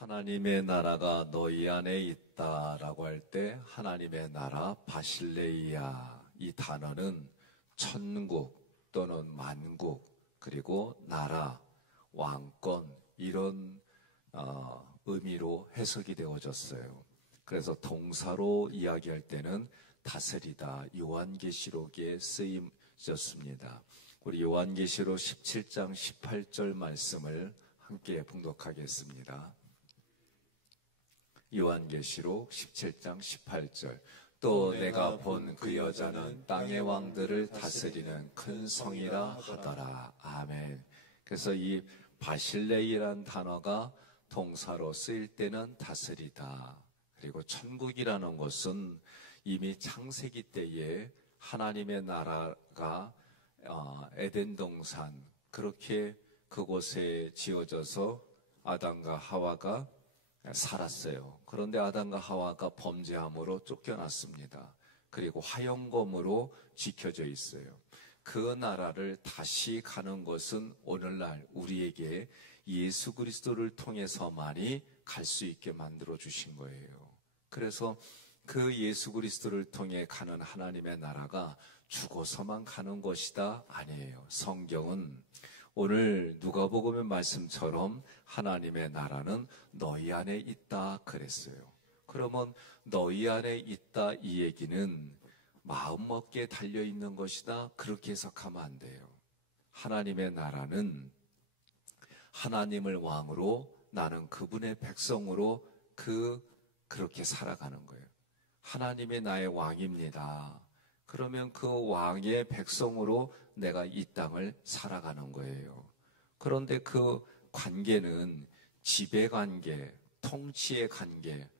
하나님의 나라가 너희 안에 있다라고 할 때 하나님의 나라 바실레이아 이 단어는 천국 또는 만국 그리고 나라, 왕권 이런 의미로 해석이 되어졌어요. 그래서 동사로 이야기할 때는 다스리다 요한계시록에 쓰임졌습니다. 우리 요한계시록 17장 18절 말씀을 함께 봉독하겠습니다. 요한계시록 17장 18절 또 내가 본 그 여자는 땅의 왕들을 다스리는 큰 성이라 하더라. 아멘. 그래서 이 바실레이라는 단어가 동사로 쓰일 때는 다스리다. 그리고 천국이라는 것은 이미 창세기 때에 하나님의 나라가 에덴 동산 그렇게 그곳에 지어져서 아담과 하와가 살았어요. 그런데 아담과 하와가 범죄함으로 쫓겨났습니다. 그리고 화영검으로 지켜져 있어요. 그 나라를 다시 가는 것은 오늘날 우리에게 예수 그리스도를 통해서만이 갈 수 있게 만들어 주신 거예요. 그래서 그 예수 그리스도를 통해 가는 하나님의 나라가 죽어서만 가는 것이다 아니에요. 성경은 오늘 누가복음의 말씀처럼 하나님의 나라는 너희 안에 있다 그랬어요. 그러면 너희 안에 있다 이 얘기는 마음먹기에 달려있는 것이다 그렇게 해석하면 안 돼요. 하나님의 나라는 하나님을 왕으로 나는 그분의 백성으로 그렇게 살아가는 거예요. 하나님이 나의 왕입니다. 그러면 그 왕의 백성으로 내가 이 땅을 살아가는 거예요. 그런데 그 관계는 지배관계, 통치의 관계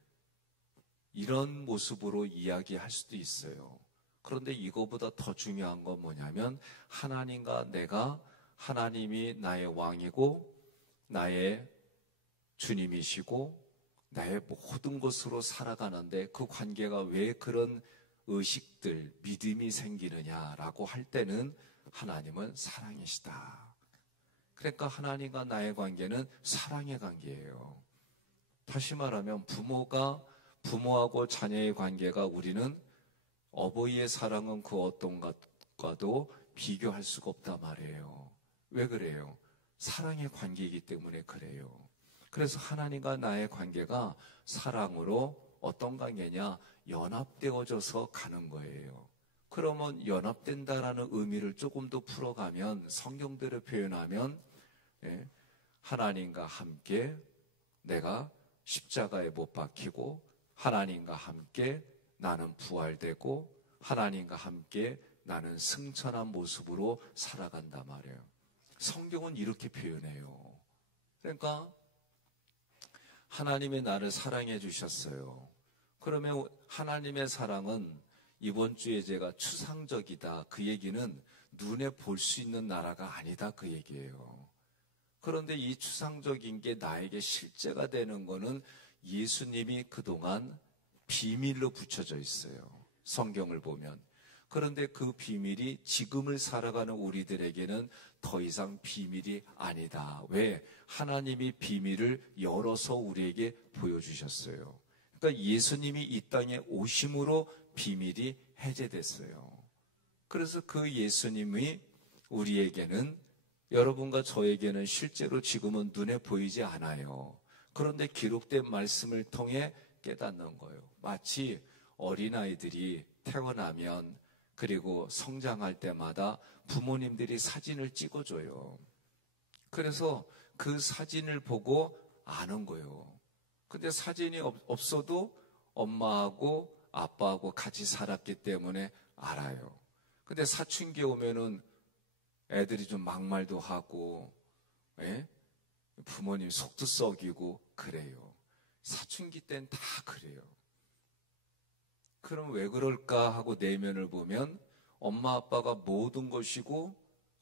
이런 모습으로 이야기할 수도 있어요. 그런데 이거보다 더 중요한 건 뭐냐면 하나님과 내가 하나님이 나의 왕이고 나의 주님이시고 나의 모든 것으로 살아가는데 그 관계가 왜 그런 의식들, 믿음이 생기느냐라고 할 때는 하나님은 사랑이시다. 그러니까 하나님과 나의 관계는 사랑의 관계예요. 다시 말하면 부모하고 자녀의 관계가 우리는 어버이의 사랑은 그 어떤 것과도 비교할 수가 없단 말이에요. 왜 그래요? 사랑의 관계이기 때문에 그래요. 그래서 하나님과 나의 관계가 사랑으로 어떤 관계냐? 연합되어져서 가는 거예요. 그러면 연합된다라는 의미를 조금 더 풀어가면 성경대로 표현하면 하나님과 함께 내가 십자가에 못 박히고 하나님과 함께 나는 부활되고 하나님과 함께 나는 승천한 모습으로 살아간단 말이에요. 성경은 이렇게 표현해요. 그러니까 하나님이 나를 사랑해 주셨어요. 그러면 하나님의 사랑은 이번 주에 제가 추상적이다. 그 얘기는 눈에 볼 수 있는 나라가 아니다. 그 얘기예요. 그런데 이 추상적인 게 나에게 실제가 되는 거는 예수님이 그동안 비밀로 붙여져 있어요. 성경을 보면. 그런데 그 비밀이 지금을 살아가는 우리들에게는 더 이상 비밀이 아니다. 왜? 하나님이 비밀을 열어서 우리에게 보여주셨어요. 그러니까 예수님이 이 땅에 오심으로 비밀이 해제됐어요. 그래서 그 예수님이 우리에게는 여러분과 저에게는 실제로 지금은 눈에 보이지 않아요. 그런데 기록된 말씀을 통해 깨닫는 거예요. 마치 어린아이들이 태어나면 그리고 성장할 때마다 부모님들이 사진을 찍어줘요. 그래서 그 사진을 보고 아는 거예요. 근데 사진이 없어도 엄마하고 아빠하고 같이 살았기 때문에 알아요. 근데 사춘기 오면은 애들이 좀 막말도 하고, 부모님 속도 썩이고 그래요. 사춘기 땐 다 그래요. 그럼 왜 그럴까 하고 내면을 보면 엄마 아빠가 모든 것이고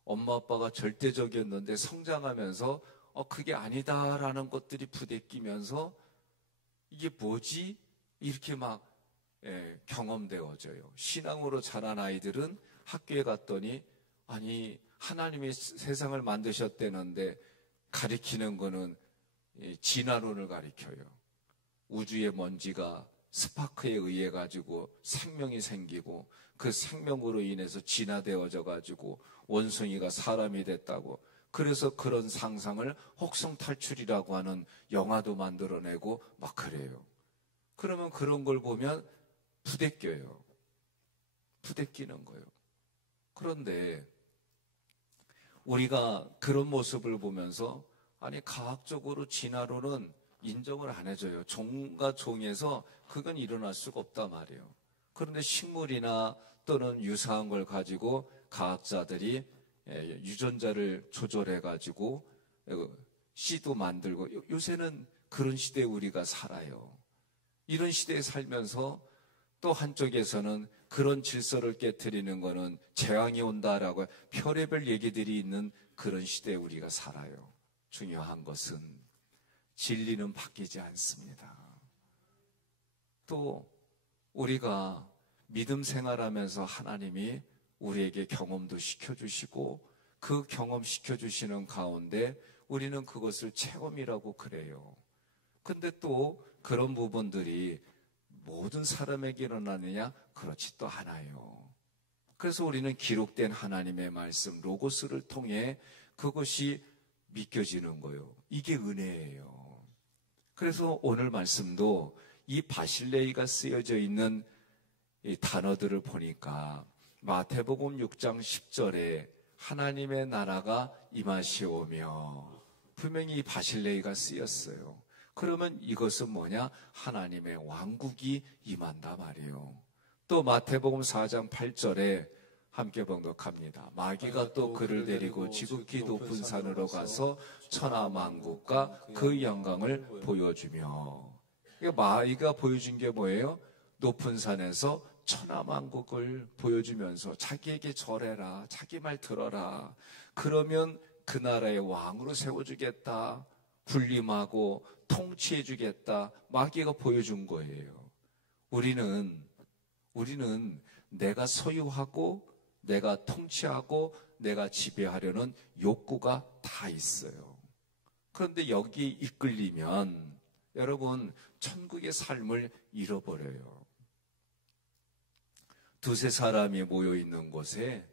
엄마 아빠가 절대적이었는데 성장하면서 그게 아니다라는 것들이 부대끼면서 이게 뭐지? 이렇게 막 경험되어져요. 신앙으로 자란 아이들은 학교에 갔더니 아니 하나님이 세상을 만드셨다는데 가리키는 거는 진화론을 가리켜요. 우주의 먼지가 스파크에 의해 가지고 생명이 생기고 그 생명으로 인해서 진화되어져 가지고 원숭이가 사람이 됐다고. 그래서 그런 상상을 혹성탈출이라고 하는 영화도 만들어내고 막 그래요. 그러면 그런 걸 보면 부대껴요. 부대끼는 거예요. 그런데 우리가 그런 모습을 보면서 아니 과학적으로 진화론은 인정을 안 해줘요. 종과 종에서 그건 일어날 수가 없단 말이에요. 그런데 식물이나 또는 유사한 걸 가지고 과학자들이 유전자를 조절해가지고 씨도 만들고, 요새는 그런 시대에 우리가 살아요. 이런 시대에 살면서 또 한쪽에서는 그런 질서를 깨트리는 거는 재앙이 온다라고 별의별 얘기들이 있는 그런 시대에 우리가 살아요. 중요한 것은 진리는 바뀌지 않습니다. 또 우리가 믿음 생활하면서 하나님이 우리에게 경험도 시켜주시고 그 경험 시켜주시는 가운데 우리는 그것을 체험이라고 그래요. 근데 또 그런 부분들이 모든 사람에게 일어나느냐? 그렇지 또 않아요. 그래서 우리는 기록된 하나님의 말씀 로고스를 통해 그것이 믿겨지는 거예요. 이게 은혜예요. 그래서 오늘 말씀도 이 바실레이가 쓰여져 있는 이 단어들을 보니까 마태복음 6장 10절에 하나님의 나라가 임하시오며 분명히 이 바실레이가 쓰였어요. 그러면 이것은 뭐냐? 하나님의 왕국이 임한다 말이에요. 또 마태복음 4장 8절에 함께 봉독합니다. 마귀가 또 그를 데리고 지극히 높은 산으로 가서 천하만국과 그 영광을 보여주며. 마귀가 보여준 게 뭐예요? 높은 산에서 천하만국을 보여주면서 자기에게 절해라, 자기 말 들어라, 그러면 그 나라의 왕으로 세워주겠다, 군림하고 통치해주겠다, 마귀가 보여준 거예요. 우리는 내가 소유하고 내가 통치하고 내가 지배하려는 욕구가 다 있어요. 그런데 여기 이끌리면 여러분 천국의 삶을 잃어버려요. 두세 사람이 모여 있는 곳에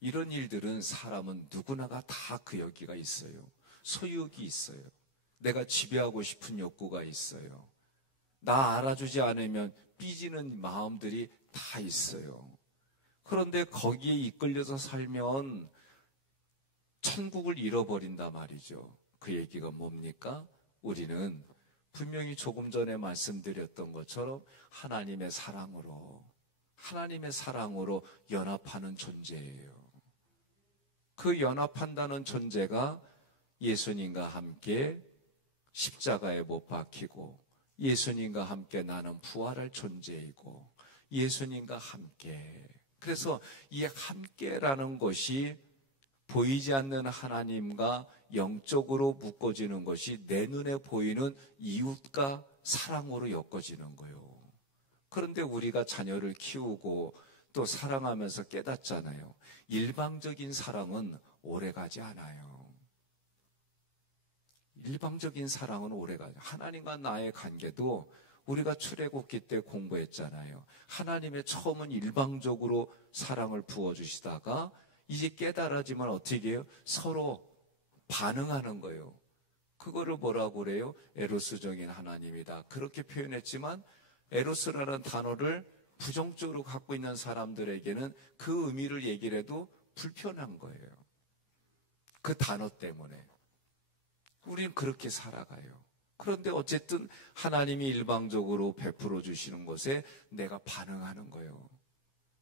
이런 일들은 사람은 누구나가 다 그 여기가 있어요. 소유욕이 있어요. 내가 지배하고 싶은 욕구가 있어요. 나 알아주지 않으면 삐지는 마음들이 다 있어요. 그런데 거기에 이끌려서 살면 천국을 잃어버린다 말이죠. 그 얘기가 뭡니까? 우리는 분명히 조금 전에 말씀드렸던 것처럼 하나님의 사랑으로 연합하는 존재예요. 그 연합한다는 존재가 예수님과 함께 십자가에 못 박히고 예수님과 함께 나는 부활할 존재이고 예수님과 함께, 그래서 이 함께라는 것이 보이지 않는 하나님과 영적으로 묶어지는 것이 내 눈에 보이는 이웃과 사랑으로 엮어지는 거예요. 그런데 우리가 자녀를 키우고 또 사랑하면서 깨닫잖아요. 일방적인 사랑은 오래가지 않아요. 일방적인 사랑은 오래가죠. 하나님과 나의 관계도 우리가 출애굽기 때 공부했잖아요. 하나님의 처음은 일방적으로 사랑을 부어주시다가 이제 깨달아지면 어떻게 해요? 서로 반응하는 거예요. 그거를 뭐라고 그래요? 에로스적인 하나님이다. 그렇게 표현했지만 에로스라는 단어를 부정적으로 갖고 있는 사람들에게는 그 의미를 얘기를 해도 불편한 거예요. 그 단어 때문에. 우리는 그렇게 살아가요. 그런데 어쨌든 하나님이 일방적으로 베풀어 주시는 것에 내가 반응하는 거예요.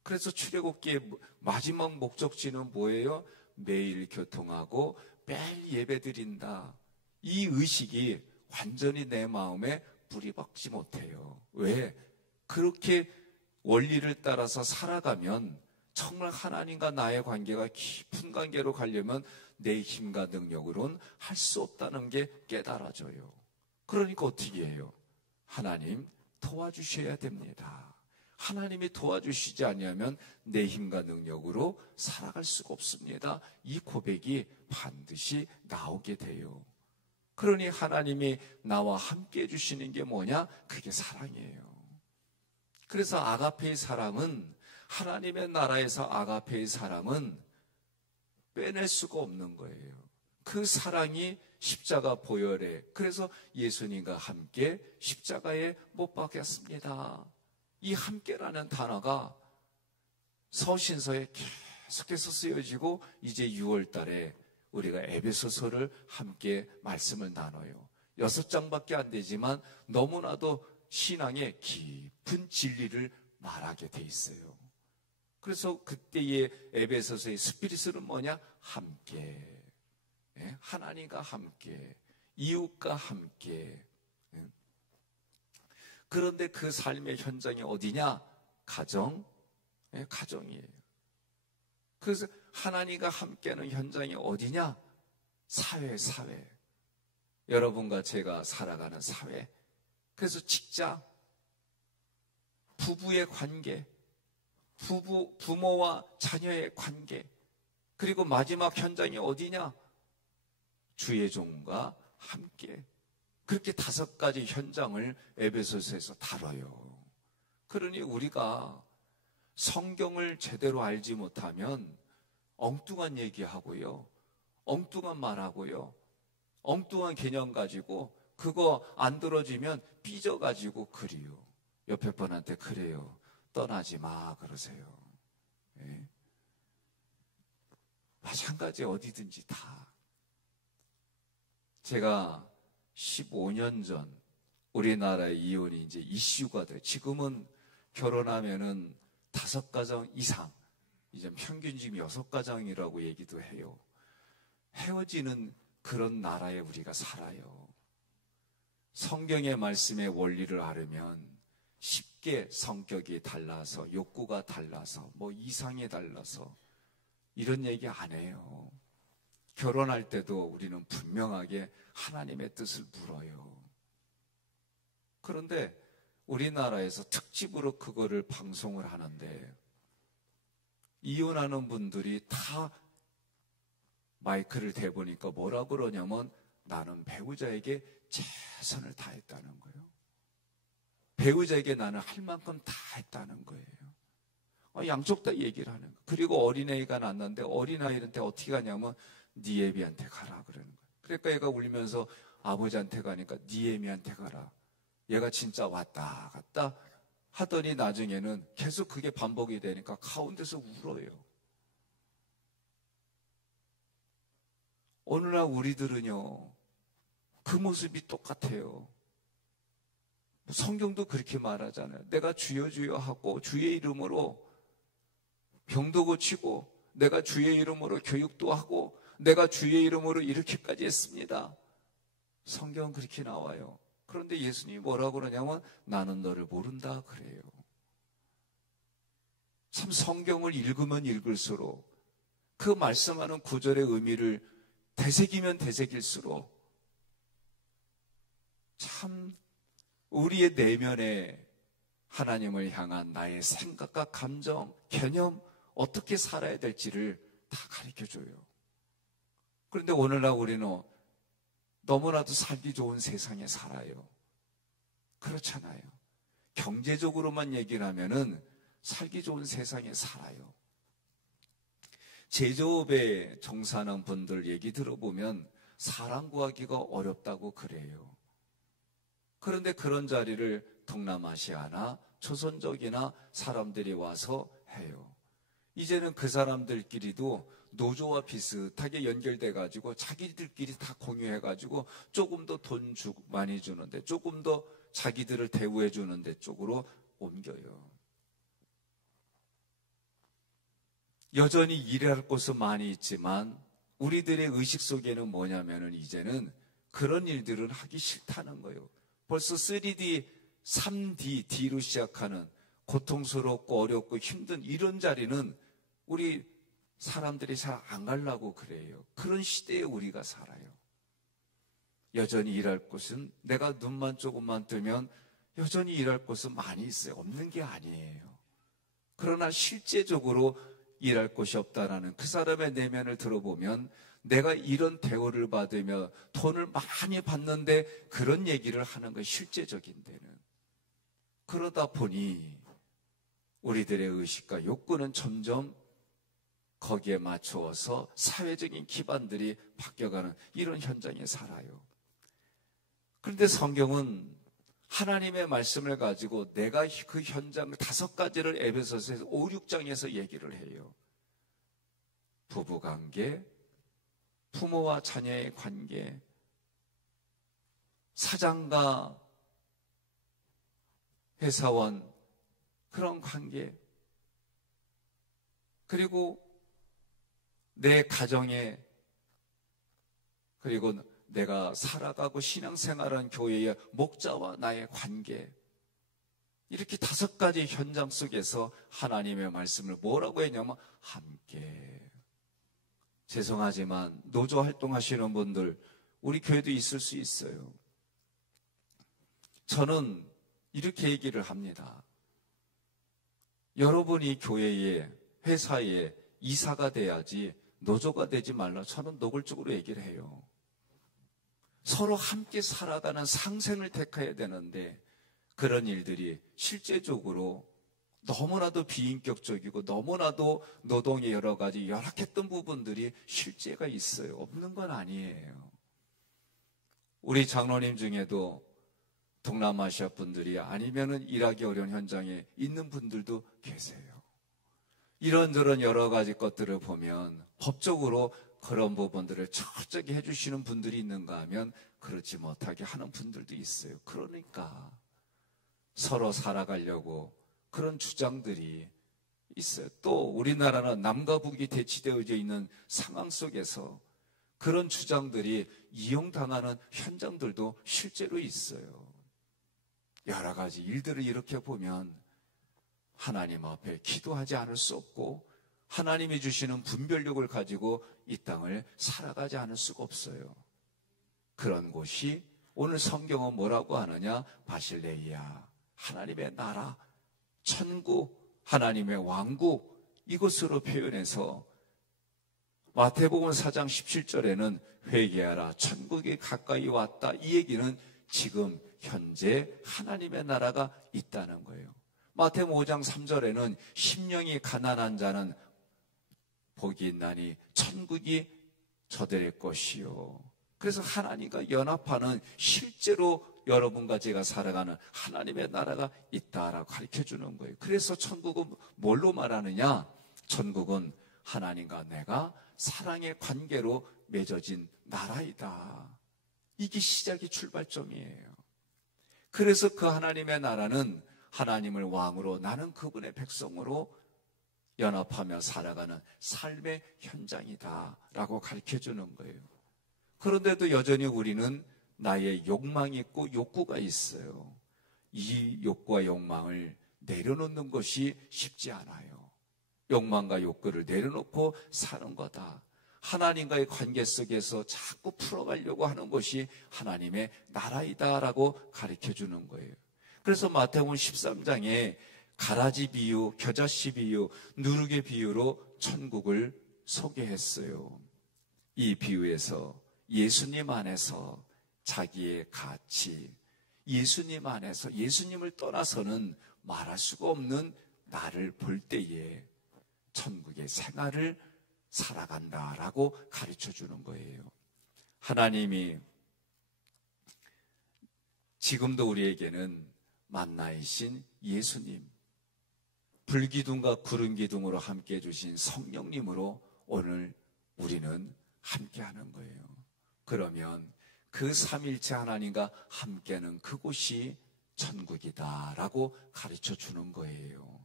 그래서 출애굽기의 마지막 목적지는 뭐예요? 매일 교통하고 매일 예배드린다. 이 의식이 완전히 내 마음에 뿌리 박지 못해요. 왜? 그렇게 원리를 따라서 살아가면 정말 하나님과 나의 관계가 깊은 관계로 가려면 내 힘과 능력으로는 할 수 없다는 게 깨달아져요. 그러니까 어떻게 해요? 하나님 도와주셔야 됩니다. 하나님이 도와주시지 않으면 내 힘과 능력으로 살아갈 수가 없습니다. 이 고백이 반드시 나오게 돼요. 그러니 하나님이 나와 함께 해주시는 게 뭐냐? 그게 사랑이에요. 그래서 아가페의 사랑은, 하나님의 나라에서 아가페의 사랑은 빼낼 수가 없는 거예요. 그 사랑이 십자가 보혈에, 그래서 예수님과 함께 십자가에 못 박혔습니다. 이 함께라는 단어가 서신서에 계속해서 쓰여지고, 이제 6월 달에 우리가 에베소서를 함께 말씀을 나눠요. 6장밖에 안 되지만 너무나도 신앙의 깊은 진리를 말하게 돼 있어요. 그래서 그때의 에베소서의 스피릿은 뭐냐? 함께. 하나님과 함께, 이웃과 함께. 그런데 그 삶의 현장이 어디냐? 가정, 가정이에요. 그래서 하나님과 함께하는 현장이 어디냐? 사회. 여러분과 제가 살아가는 사회. 그래서 직장, 부부의 관계, 부모와 자녀의 관계, 그리고 마지막 현장이 어디냐? 주의 종과 함께. 그렇게 5가지 현장을 에베소서에서 다뤄요. 그러니 우리가 성경을 제대로 알지 못하면 엉뚱한 얘기하고요, 엉뚱한 말하고요, 엉뚱한 개념 가지고 그거 안 들어지면 삐져가지고 그래요. 옆에 분한테 그래요, 떠나지 마 그러세요. 예? 마찬가지 어디든지 다. 제가 15년 전 우리나라의 이혼이 이제 이슈가 돼요. 지금은 결혼하면은 5가정 이상, 이제 평균 지금 6가정이라고 얘기도 해요. 헤어지는 그런 나라에 우리가 살아요. 성경의 말씀의 원리를 알으면 쉽게 성격이 달라서, 욕구가 달라서, 이상이 달라서 이런 얘기 안 해요. 결혼할 때도 우리는 분명하게 하나님의 뜻을 물어요. 그런데 우리나라에서 특집으로 그거를 방송을 하는데, 이혼하는 분들이 다 마이크를 대보니까 뭐라 그러냐면, 나는 배우자에게 최선을 다했다는 거예요. 배우자에게 나는 할 만큼 다 했다는 거예요. 양쪽 다 얘기를 하는 거예요. 그리고 어린아이가 낳았는데 어린아이한테 어떻게 가냐면 네 애비한테 가라 그러는 거예요. 그러니까 얘가 울면서 아버지한테 가니까 네 애미한테 가라. 얘가 진짜 왔다 갔다 하더니 나중에는 계속 그게 반복이 되니까 가운데서 울어요. 어느 날 우리들은요, 그 모습이 똑같아요. 성경도 그렇게 말하잖아요. 내가 주여 주여 하고 주의 이름으로 병도 고치고, 내가 주의 이름으로 교육도 하고, 내가 주의 이름으로 이렇게까지 했습니다. 성경은 그렇게 나와요. 그런데 예수님이 뭐라고 그러냐면 나는 너를 모른다 그래요. 참 성경을 읽으면 읽을수록 그 말씀하는 구절의 의미를 되새기면 되새길수록 참 우리의 내면에 하나님을 향한 나의 생각과 감정, 개념, 어떻게 살아야 될지를 다 가르쳐줘요. 그런데 오늘날 우리는 너무나도 살기 좋은 세상에 살아요. 그렇잖아요. 경제적으로만 얘기를 하면은 살기 좋은 세상에 살아요. 제조업에 종사하는 분들 얘기 들어보면 사람 구하기가 어렵다고 그래요. 그런데 그런 자리를 동남아시아나 조선족이나 사람들이 와서 해요. 이제는 그 사람들끼리도 노조와 비슷하게 연결돼가지고 자기들끼리 다 공유해가지고 조금 더 돈 많이 주는데, 조금 더 자기들을 대우해 주는데 쪽으로 옮겨요. 여전히 일할 곳은 많이 있지만 우리들의 의식 속에는 뭐냐면은 이제는 그런 일들은 하기 싫다는 거예요. 벌써 3D, 3D, D로 시작하는 고통스럽고 어렵고 힘든 이런 자리는 우리 사람들이 잘 안 가려고 그래요. 그런 시대에 우리가 살아요. 여전히 일할 곳은, 내가 눈만 조금만 뜨면 여전히 일할 곳은 많이 있어요. 없는 게 아니에요. 그러나 실제적으로 일할 곳이 없다라는 그 사람의 내면을 들어보면 내가 이런 대우를 받으며 돈을 많이 받는데 그런 얘기를 하는 것이 실제적인 데는. 그러다 보니 우리들의 의식과 욕구는 점점 거기에 맞추어서 사회적인 기반들이 바뀌어가는 이런 현장에 살아요. 그런데 성경은 하나님의 말씀을 가지고 내가 그 현장 5가지를 에베소서에서 5, 6장에서 얘기를 해요. 부부관계, 부모와 자녀의 관계, 사장과 회사원, 그런 관계, 그리고 내 가정에, 그리고 내가 살아가고 신앙생활하는 교회의 목자와 나의 관계, 이렇게 5가지 현장 속에서 하나님의 말씀을 뭐라고 했냐면 함께. 죄송하지만 노조 활동하시는 분들 우리 교회도 있을 수 있어요. 저는 이렇게 얘기를 합니다. 여러분이 교회에, 회사에 이사가 돼야지 노조가 되지 말라. 저는 노골적으로 얘기를 해요. 서로 함께 살아가는 상생을 택해야 되는데 그런 일들이 실제적으로 너무나도 비인격적이고 너무나도 노동의 여러 가지 열악했던 부분들이 실제가 있어요. 없는 건 아니에요. 우리 장로님 중에도 동남아시아 분들이 아니면은 일하기 어려운 현장에 있는 분들도 계세요. 이런저런 여러 가지 것들을 보면 법적으로 그런 부분들을 철저하게 해주시는 분들이 있는가 하면 그렇지 못하게 하는 분들도 있어요. 그러니까 서로 살아가려고 그런 주장들이 있어요. 또 우리나라는 남과 북이 대치되어져 있는 상황 속에서 그런 주장들이 이용당하는 현장들도 실제로 있어요. 여러 가지 일들을 이렇게 보면 하나님 앞에 기도하지 않을 수 없고 하나님이 주시는 분별력을 가지고 이 땅을 살아가지 않을 수가 없어요. 그런 곳이 오늘 성경은 뭐라고 하느냐? 바실레이아, 하나님의 나라, 천국, 하나님의 왕국, 이것으로 표현해서 마태복음 4장 17절에는 회개하라, 천국이 가까이 왔다. 이 얘기는 지금 현재 하나님의 나라가 있다는 거예요. 마태복음 5장 3절에는 심령이 가난한 자는 복이 있나니 천국이 저들의 것이요. 그래서 하나님과 연합하는 실제로 여러분과 제가 살아가는 하나님의 나라가 있다라고 가르쳐주는 거예요. 그래서 천국은 뭘로 말하느냐? 천국은 하나님과 내가 사랑의 관계로 맺어진 나라이다. 이게 시작이 출발점이에요. 그래서 그 하나님의 나라는 하나님을 왕으로 나는 그분의 백성으로 연합하며 살아가는 삶의 현장이다라고 가르쳐주는 거예요. 그런데도 여전히 우리는 나의 욕망이 있고 욕구가 있어요. 이 욕구와 욕망을 내려놓는 것이 쉽지 않아요. 욕망과 욕구를 내려놓고 사는 거다. 하나님과의 관계 속에서 자꾸 풀어가려고 하는 것이 하나님의 나라이다라고 가르쳐주는 거예요. 그래서 마태복음 13장에 가라지 비유, 겨자씨 비유, 누룩의 비유로 천국을 소개했어요. 이 비유에서 예수님 안에서 자기의 가치, 예수님 안에서 예수님을 떠나서는 말할 수가 없는 나를 볼 때에 천국의 생활을 살아간다라고 가르쳐 주는 거예요. 하나님이 지금도 우리에게는 만나이신 예수님, 불기둥과 구름기둥으로 함께 해주신 성령님으로 오늘 우리는 함께하는 거예요. 그러면 그 삼일체 하나님과 함께하는 그곳이 천국이다라고 가르쳐 주는 거예요.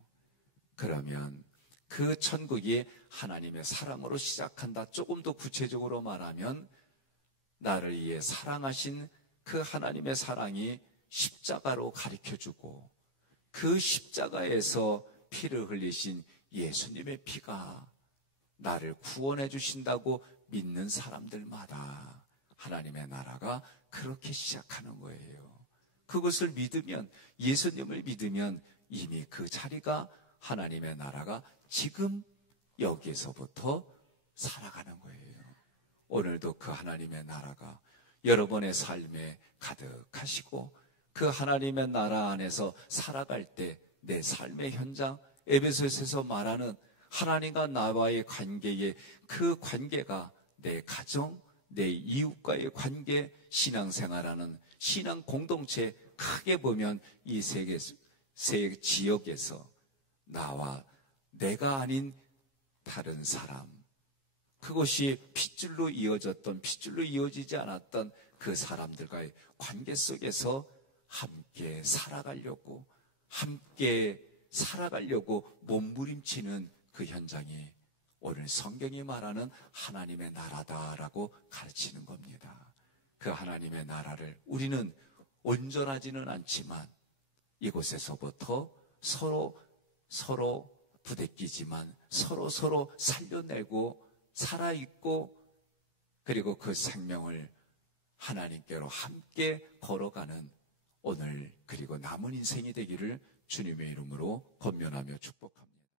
그러면 그 천국이 하나님의 사랑으로 시작한다. 조금 더 구체적으로 말하면 나를 위해 사랑하신 그 하나님의 사랑이 십자가로 가르쳐주고 그 십자가에서 피를 흘리신 예수님의 피가 나를 구원해 주신다고 믿는 사람들마다 하나님의 나라가 그렇게 시작하는 거예요. 그것을 믿으면, 예수님을 믿으면 이미 그 자리가 하나님의 나라가 지금 여기에서부터 살아가는 거예요. 오늘도 그 하나님의 나라가 여러분의 삶에 가득하시고 그 하나님의 나라 안에서 살아갈 때 내 삶의 현장, 에베소서에서 말하는 하나님과 나와의 관계의 그 관계가 내 가정, 내 이웃과의 관계, 신앙생활하는 신앙 공동체, 크게 보면 이 세 지역에서 나와 내가 아닌 다른 사람, 그것이 핏줄로 이어졌던, 핏줄로 이어지지 않았던 그 사람들과의 관계 속에서 함께 살아가려고 몸부림치는 그 현장이 오늘 성경이 말하는 하나님의 나라다라고 가르치는 겁니다. 그 하나님의 나라를 우리는 온전하지는 않지만 이곳에서부터 서로 부대끼지만 서로 살려내고 살아있고, 그리고 그 생명을 하나님께로 함께 걸어가는 오늘 그리고 남은 인생이 되기를 주님의 이름으로 권면하며 축복합니다.